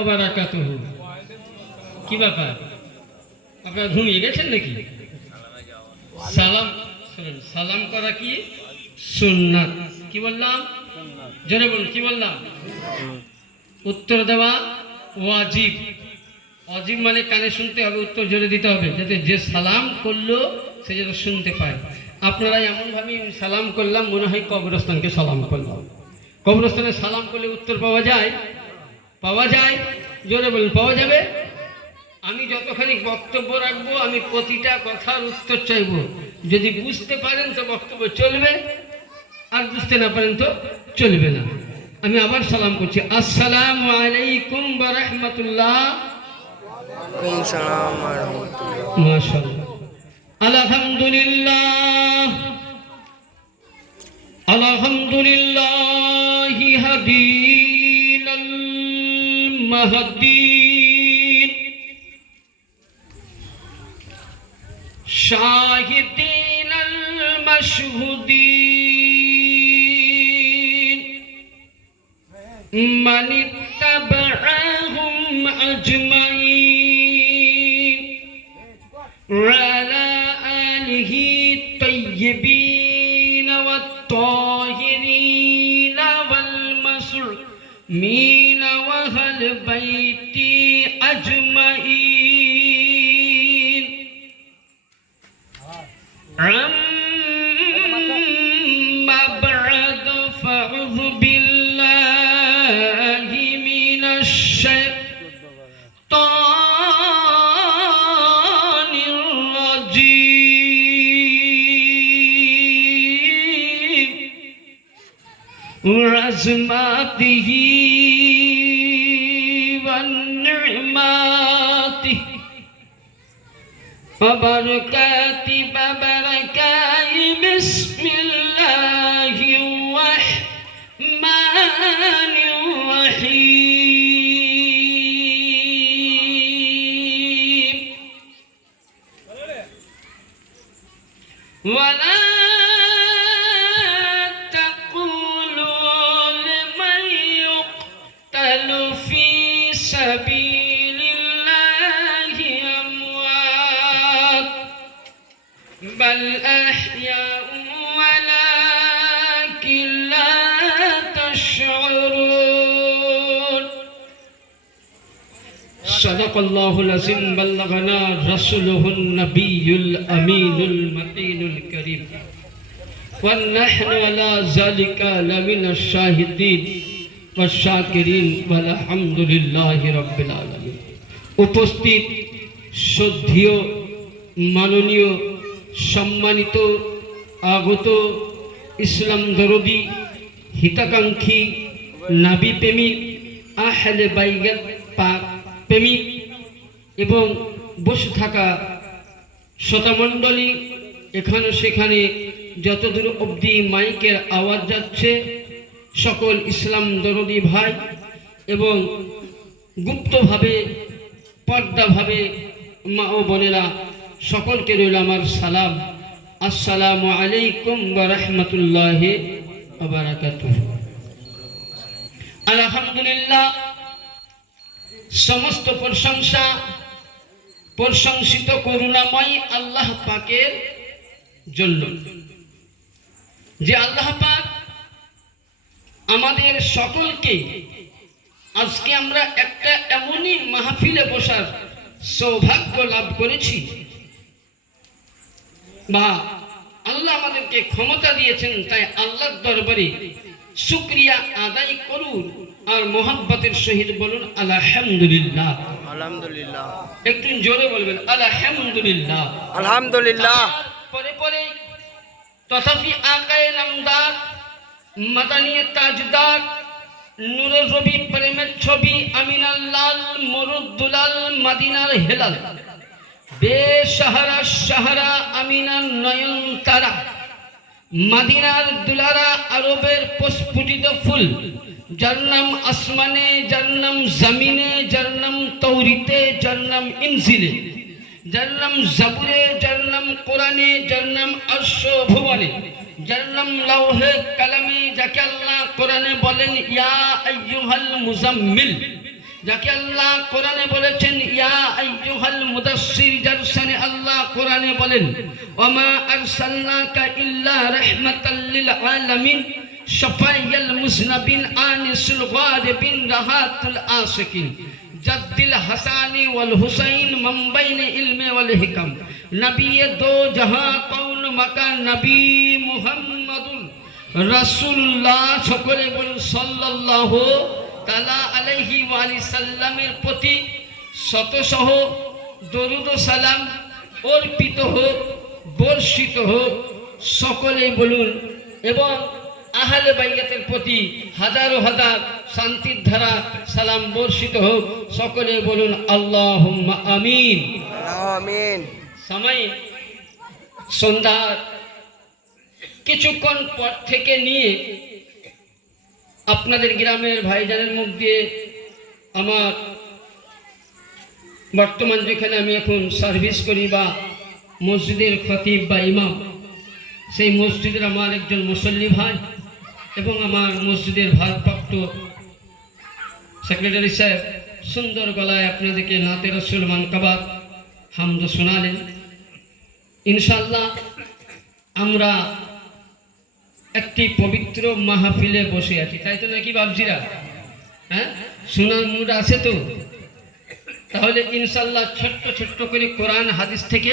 ওবারাকাতুহু কি ব্যাপার? আপনারা ঘুমিয়ে গেছেন নাকি? সালাম, শুনুন, সালাম করা কি? সুন্নাত। কি বললাম? জোরে বলুন, কি বললাম? উত্তর দেওয়া ওয়াজিব। অজিব মানে কানে শুনতে হবে, উত্তর জোরে দিতে হবে, যাতে যে সালাম করল, সে যেন শুনতে পায়। আপনারা এমনভাবে সালাম করলাম, মনে হয় কবরস্থানকে সালাম করলাম। কবরস্থানে সালাম করলে উত্তর পাওয়া যায়? পাওয়া যায়? জোরে বলুন পাওয়া যাবে? আমি যতখানি বক্তব্য রাখব আমি প্রতিটা কথার উত্তর চাইব। যদি বুঝতে পারেন তো বক্তব্য চলবে আর বুঝতে না পারেন তো চলবে না। আমি আবার সালাম করছি। আসসালামু আলাইকুম ওয়া রাহমাতুল্লাহ। ওয়ালাইকুম সালাম ওয়া রাহমাতুল্লাহ। মাশাআল্লাহ। আলহামদুলিল্লাহ। আলহামদুলিল্লাহ হাদিনাল মহদ্দিন। শাহিদিন মশহুদিন মশহুদ্দিন মনিত্তবাহুম আজমাইন। وعزماته والنعماته وبركات ببركات بسم الله صدق الله العظيم بلغنا رسوله النبي الأمين المتين الكريم ونحن على ذلك لمن الشاهدين والشاكرين والحمد لله رب العالمين উপস্থিত শ্রদ্ধেয় মাননীয় সম্মানিত আগত ইসলাম দরদি হিতাকাঙ্ক্ষী নাবি প্রেমিক আহলে বাইগাত পাক প্রেমিক এবং বসে থাকা শ্রোতামণ্ডলী এখানে সেখানে যতদূর অবধি মাইকের আওয়াজ যাচ্ছে, সকল ইসলাম দরদি ভাই এবং গুপ্তভাবে, পর্দাভাবে মা ও বোনেরা সকলকে রইল আমার সালাম। আসসালামু আলাইকুম রাহমাতুল্লাহ আলহামদুলিল্লাহ সমস্ত প্রশংসা, প্রশংসিত করুণাময় আল্লাহ পাকের জন্য। যে আল্লাহ পাক আমাদের সকলকে আজকে আমরা একটা এমনই মাহফিলে বসার সৌভাগ্য লাভ করেছি বা আল্লাহ আমাদেরকে ক্ষমতা দিয়েছেন, তাই আল্লাহর দরবারে শুক্রিয়া আদায় করুন। আর মোহাব্বতের শহীদ বলুন আলহামদুলিল্লাহ। আলহামদুলিল্লাহ। একটু জোরে বলবেন আলহামদুলিল্লাহ। আলহামদুলিল্লাহ। পরে পরে তথাপি আকায় নামদার মাদানিয়ে তাজদার নূরের রবি প্রেমের ছবি আমিনাল লাল মরুদ্দুলাল মাদিনার হেলাল। বেসাহারা সাহারা আমিনার নয়ন তারা। মাদিনার দুলারা আরবের প্রস্ফুটিত ফুল। নাম আসমানে নাম জামিনে নাম তৌরিতে ইনজিলে। যার নাম জাবুরে নাম কোরআনে নাম আর্শ ভুবনে নাম লাউহে কালামে, যাকে আল্লাহ কোরআনে বলেন, ইয়া আইয়ুহাল মুজাম্মিল। যাকে আল্লাহ কোরআনে বলেছেন, ইয়া আইয়ুহাল মুদাসসির, যার শানে আল্লাহ কোরআনে বলেন ওমা আরসালনাকা ইল্লা রাহমাতাল লিল আলামিন। শাফাইয়াল মুসনাবিন আনিসুল গারিবিন রাহাতুল আশিকিন, জদ্দিল হাসানি ওয়াল হুসাইন মুম্বাইন ইলমে ওয়াল হিকম নবী দো জাহাঁ কৌন মাকান নবী মুহাম্মাদুল রাসূলুল্লাহ, সকলে বলুন সাল্লাল্লাহু তালা আলাইহি ওয়ালি সাল্লামের প্রতি শতসহ দরুদ সালাম অর্পিত হোক, বর্ষিত হোক, সকলেই বলুন এবং আহলে বাইয়াতের প্রতি হাজারো হাজার শান্তির ধারা সালাম বর্ষিত হোক সকলে বলুন আল্লাহ আমিন। আমিন। সময় সন্ধ্যার কিছুক্ষণ পর থেকে নিয়ে আপনাদের গ্রামের ভাইজানের মুখ দিয়ে আমার বর্তমান যেখানে আমি এখন সার্ভিস করি বা মসজিদের খতিব বা ইমাম সেই মসজিদের আমার একজন মুসল্লি ভাই। এবং আমার মসজিদের ভারপ্রাপ্ত সেক্রেটারি সাহেব, সুন্দর গলায় আপনাদেরকে নাতে রসুল মানকাবাদ হামদ শোনালেন। ইনশাল্লাহ আমরা একটি পবিত্র মাহফিলে বসে আছি। তাই তো নাকি বাবজিরা হ্যাঁ? শোনার মুড আছে তো? তাহলে ইনশাল্লাহ ছোট্ট ছোট্ট করে কোরআন, হাদিস থেকে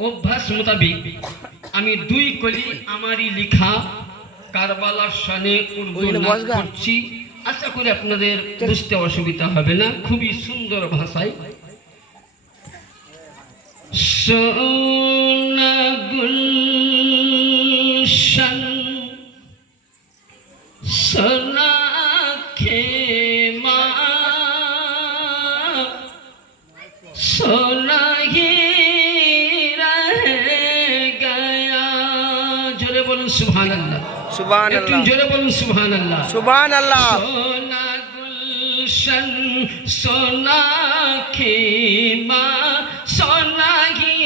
অভ্যাস মোতাবেক আমি দুই কলি আমারই লেখা কারবালার বসগা। করছি। আশা করি আপনাদের বুঝতে অসুবিধা হবে না। খুবই সুন্দর ভাষায়। সোনা বলুন সুবহানাল্লাহ। একটু সুবহানাল্লাহ জোরে বলুন সুবহানাল্লাহ। সোনা গুলশন সোনা খেমা সোনা হি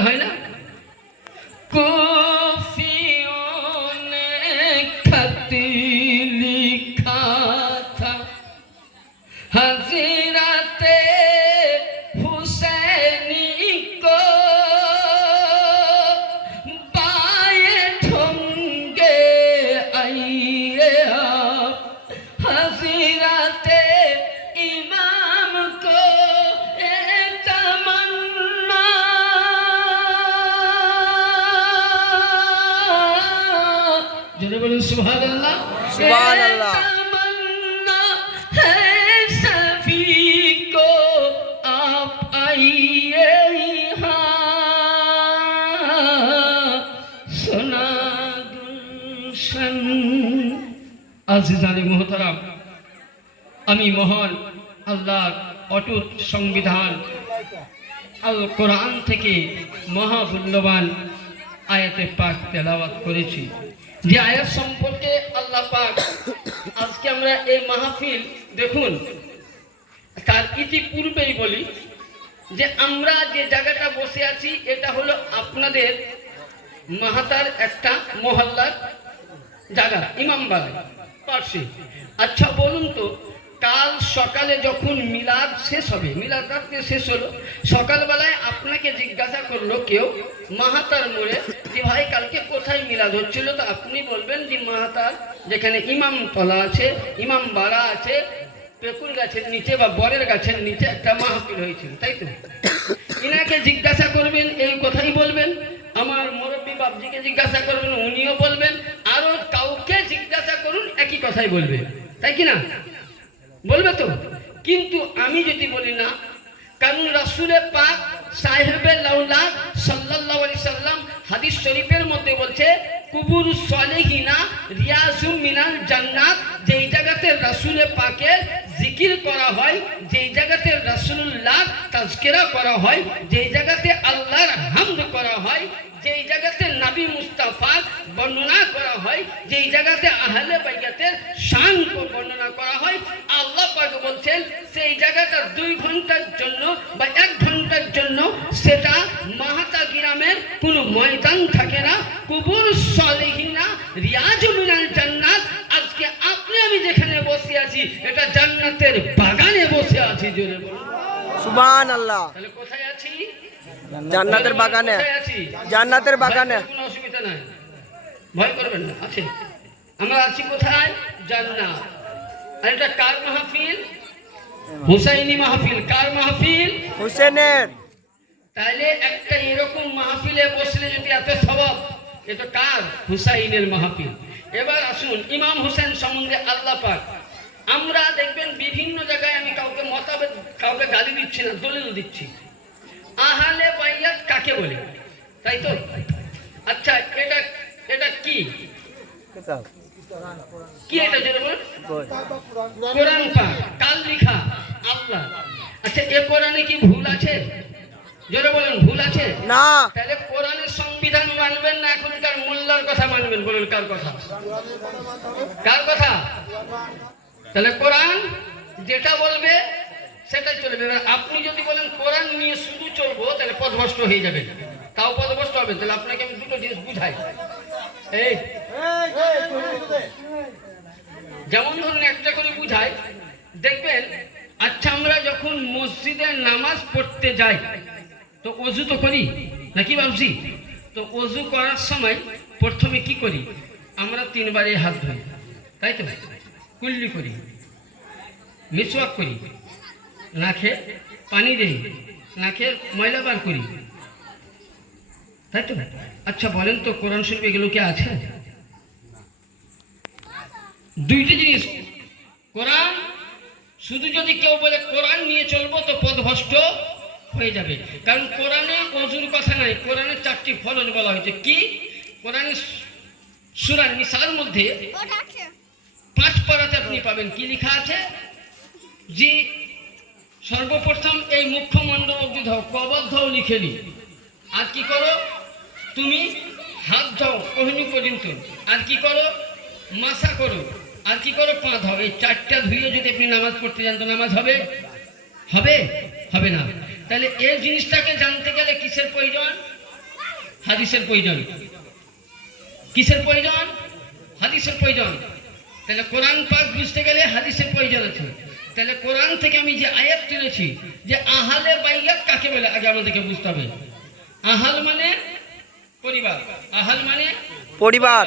হয় না? বলুন সুহান আল্লাহ সুহান আল্লাহ আজিজানি মোহতারাম আমি মহান আল্লাহর অটুট সংবিধান আল কোরআন থেকে মহাবুল্যবান আয়াতে পাক তেলাওয়াত করেছি। যে আয়াত সম্পর্কে আল্লাহ পাক আজকে আমরা এই মাহফিল দেখুন, তার ইতিপূর্বেই বলি যে আমরা যে জায়গাটা বসে আছি, এটা হলো আপনাদের মাহাতার একটা মহল্লার জায়গা ইমামবাড়ি পার্শ্বে। আচ্ছা বলুন তো কাল সকালে যখন মিলাদ শেষ হবে, মিলাদ রাত্রে শেষ হলো, সকালবেলায় আপনাকে জিজ্ঞাসা করল কেউ, মাহাতার মোড়ে, যে ভাই কালকে কোথায় মিলাদ হচ্ছিল? তো আপনি বলবেন যে মাহাতার যেখানে ইমাম তলা আছে, ইমাম বাড়া আছে, পেকুর গাছের নিচে বা বরের গাছের নিচে একটা মাহফিল হয়েছিল, তাই তো? ইনাকে জিজ্ঞাসা করবেন, এই কথাই বলবেন। আমার মুরব্বী বাবজিকে জিজ্ঞাসা করবেন, উনিও বলবেন। আরও কাউকে জিজ্ঞাসা করুন, একই কথাই বলবেন তাই কি না? বলবে তো? কিন্তু আমি যদি বলি না, কারণ রাসুলের পাক সাহেবে লাউলা সাল্লাল্লাহু আলাইহি সাল্লাম হাদিস শরীফের মধ্যে বলছে, কুবুর সলেহিনা রিয়াজুম মিনাল জান্নাত যেই জায়গাতে রাসুলে পাকে জিকির করা হয়, যেই জায়গাতে রাসূলুল্লাহ তাজকিরা করা হয়, যেই জায়গাতে আল্লাহর হামদ করা হয় যেই জায়গাতে নবী মুস্তাফার বর্ণনা করা হয় যেই জায়গাতে আহলে বাইয়াতের শান বর্ণনা করা হয় আল্লাহ পাক বলছেন সেই জায়গাটা দুই ঘণ্টার জন্য বা এক ঘণ্টার জন্য সেটা মাহাতা গ্রামের কোনো ময়দান থাকে না। কুবুর সলেহিনা রিয়াজ মিনাল জান্নাত। আজকে আপনি আমি যেখানে বসে আছি এটা জান্নাতের বাগানে বসে আছি জোরে বলুন। সুবান আল্লাহ তাহলে কোথায় আছি? জান্নাতের বাগানে। জান্নাতের বাগানে। কোনো অসুবিধা নাই। ভয় করবেন না আছে আমরা আছি কোথায়? জান্নাত। আর এটা কার মাহফিল? হুসাইনি মাহফিল। কার মাহফিল? হুসেনের। তাহলে একটা এরকম মাহফিলে বসলে যদি এত স্বভাব এটা কার? হুসাইনের মাহফিল। এবার আসুন ইমাম হোসেন সম্বন্ধে আল্লাহ পাক। আমরা দেখবেন বিভিন্ন জায়গায় আমি কাউকে মতাবেদ কাউকে গালি দিচ্ছি না দলিল দিচ্ছি। আহালে বাইয়াত কাকে বলে? তাই তো? আচ্ছা এটা এটা কি? কি এটা যেটা বলুন কোরআন পাক কাল লিখা আল্লাহ। আচ্ছা এ কোরআনে কি ভুল আছে? জোরে বলেন ভুল আছে? না। তাহলে কোরআনের সংবিধান মানবেন না এখনকার মোল্লার কথা মানবেন বলুন কার কথা? কার কথা? তাহলে কোরআন যেটা বলবে সেটাই চলবে। এবার আপনি যদি বলেন কোরআন নিয়ে শুধু চলবো, তাহলে পথভ্রষ্ট হয়ে যাবেন। তাও পথভ্রষ্ট হবেন, তাহলে আপনাকে আমি দুটো জিনিস বুঝাই। এই, যেমন ধরুন একটা করে বুঝাই। দেখবেন আচ্ছা আমরা যখন মসজিদে নামাজ পড়তে যাই, তো অজু তো করি, নাকি ভাবছি তো অজু করার সময় প্রথমে কি করি? আমরা তিনবারে হাত ধরি তাই তো? কুল্লি করি, মিসওয়াক করি। নাকে পানি দেই নাকে ময়লা বার করি। তাই তো? আচ্ছা বলেন তো কোরআন শরীফ এগুলো কি আছে? দুইটি জিনিস। কোরআন শুধু যদি কেউ বলে কোরআন নিয়ে চলবো তো পদভষ্ট হয়ে যাবে। কারণ কোরআনে অজুর কথা নাই কোরআনে চারটি ফলন বলা হয়েছে। কি? কোরআনে সুরান নিসার মধ্যে পাঁচ পাড়াতে আপনি পাবেন। কি লেখা আছে? যে সর্বপ্রথম এই মুখ্যমণ্ডল অব্দি ধাও কবর ধাও লিখে নি আর কি করো? তুমি হাত ধাও ওহনি পর্যন্ত। আর কি করো? মাসা করো। আর কি করো? পা ধাও এই চারটা ধুয়ে যদি আপনি নামাজ পড়তে যান, তো নামাজ হবে? হবে? হবে না। তাহলে এই জিনিসটাকে জানতে গেলে কিসের প্রয়োজন? হাদিসের প্রয়োজন। কিসের প্রয়োজন? হাদিসের প্রয়োজন। তাহলে কোরআন পাক বুঝতে গেলে হাদিসের প্রয়োজন আছে। তাহলে কোরআন থেকে আমি যে আয়াত তুলেছি যে আহালে বাইয়াত কাকে বলে? আগে আমাদেরকে বুঝতে হবে। আহাল মানে পরিবার। আহাল মানে পরিবার।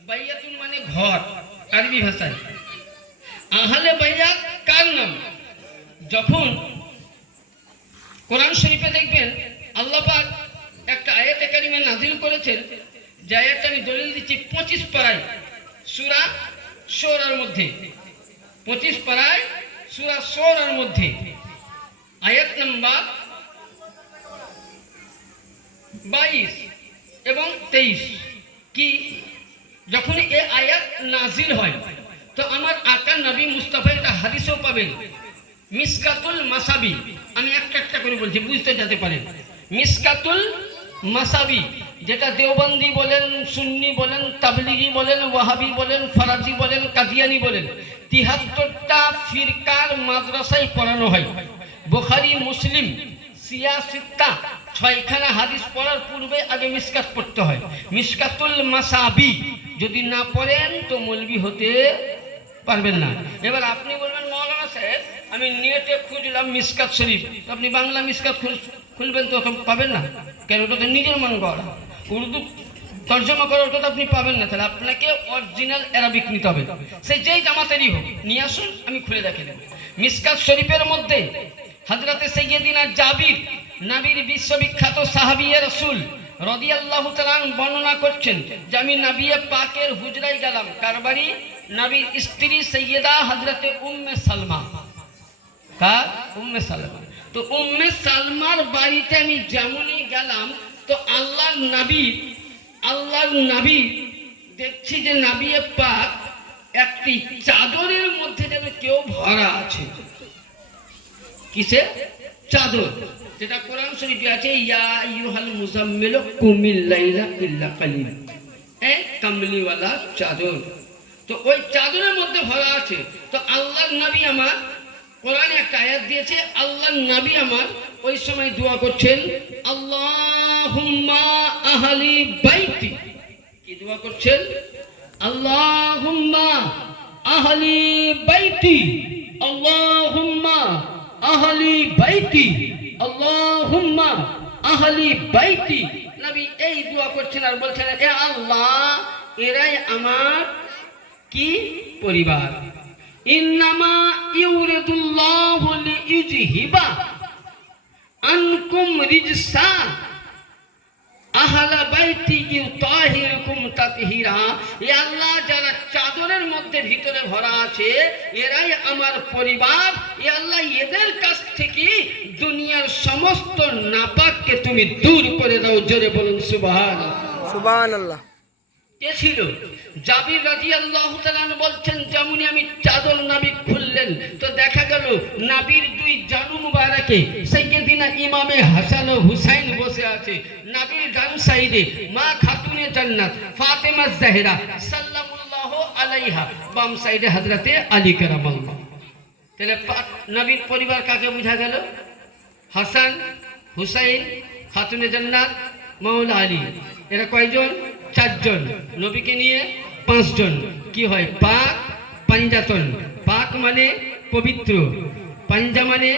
বাইয়াতুন মানে ঘর আরবি ভাষায়। আহলে বাইয়াত কার নাম? যখন কোরআন শরীফে দেখবেন আল্লাহ পাক একটা আয়াতে কারিমে নাজিল করেছেন যে আয়াতটা আমি দলিল দিচ্ছি পঁচিশ পাড়ায় সুরা সোরার মধ্যে। পঁচিশ পাড়ায় সুরা সোরার মধ্যে। আয়াত নাম্বার বাইশ এবং তেইশ। কি? যখন এ আয়াত নাজিল হয়, তো আমার আকা নবী মুস্তাফা একটা হাদিসও পাবেন। মিসকাতুল মাসাবি। আমি একটা একটা করে বলছি, বুঝতে যেতে পারেন। মিসকাতুল মাসাবি, যেটা দেওবন্দি বলেন, সুন্নি বলেন, তাবলিগি বলেন, ওয়াহাবি বলেন, ফরাজি বলেন, কাদিয়ানি বলেন তিহাত্তরটা ফিরকার মাদ্রাসায় পড়ানো হয়। বোখারি, মুসলিম সিয়াসিত্তা ছয়খানা হাদিস পড়ার পূর্বে আগে মিসকাত পড়তে হয়। মিসকাতুল মাসাবি, যদি না পড়েন তো মলবি হতে পারবেন না। এবার আপনি বলবেন, মৌলানা সাহেব, আমি নেটে খুঁজলাম মিসকাত শরীফ। আপনি বাংলা মিসকাত খুলবেন তো তো পাবেন না। কেন? ওটা তো নিজের মন গড়া। উর্দু তর্জমা করে ওটা তো আপনি পাবেন না তাহলে আপনাকে অরিজিনাল অ্যারাবিক নিতে হবে। সে যেই জামাতেরই হোক, নিয়ে আসুন, আমি খুলে দেখে দেব মিসকাত শরীফের মধ্যে হাজরাতে সৈয়দিনা জাবির, নাবির বিশ্ববিখ্যাত সাহাবিয়ে রসুল রদিয়াল্লাহু তাআলা বর্ণনা করছেন যে আমি নবিয়ে পাকের হুজরায় গেলাম কার বাড়ি নবীর স্ত্রী সৈয়দা হজরতে উম্মে সালমা। কার? উম্মে সালমা। তো উম্মে সালমার বাড়িতে আমি যেমনই গেলাম, তো আল্লাহর নবী আল্লাহর নবী দেখছি যে নবিয়ে পাক একটি চাদরের মধ্যে যেন কেউ ভরা আছে। কিসে? চাদর। যেটা কোরআন শরীফে আছে, ইয়া আইয়ুহাল মুজাম্মিল ইল্লা এ কামলিওয়ালা চাদর। তো ওই চাদরের মধ্যে ভরা আছে। তো আল্লাহর নবী আমার, কোরআনে একটা আয়াত দিয়েছে, আল্লাহর নবী আমার ওই সময় দোয়া করছেন আল্লাহুম্মা আহলি বাইতি। কি দোয়া করছেন? আল্লাহুম্মা আহলি বাইতি। আল্লাহুম্মা আহলি বাইতি। আল্লাহুম্মা আহলি বাইতি। নবী এই দোয়া করছেন আর বলছেন, এ আল্লাহ, এরাই আমার কি পরিবার? ইন্নামা ইউরিদুল্লাহু লিইউজহিবা আনকুম রিজসা আহলা বাইতি ইউতাহিরকুম তাতহীরা এ আল্লাহ যারা চাদরের মধ্যে ভিতরে ভরা আছে, এরাই আমার পরিবার। এদের কাছ থেকে দুনিয়ার সমস্ত নাপাককে তুমি দূর করে দাও, জোরে বলুন সুবাহ সুবাহ আল্লাহ কে ছিল? জাবির রাজি আল্লাহ বলছেন যেমনি আমি চাদর নাবি খুললেন, তো দেখা গেল নাবির দুই জানু মুবারকে সাইয়েদিনা ইমামে হাসান ও হুসাইন বসে আছে। নাবির ডান সাইডে মা খাতুনে জান্নাত, ফাতেমা জাহেরা, সাল্লামুল্লাহ আলাইহা, বাম সাইডে হযরতে আলী কারামাল্লাহ। তাহলে নবীর পরিবার কাকে বোঝা গেল? হাসান, হুসাইন, খাতুনে জান্নাত, মাওলা আলী। এরা কয়জন? চারজন। নবীকে নিয়ে পাঁচজন। কি হয়? পাক পাঞ্জাতন। পাক মানে পবিত্র। পাঞ্জা মানে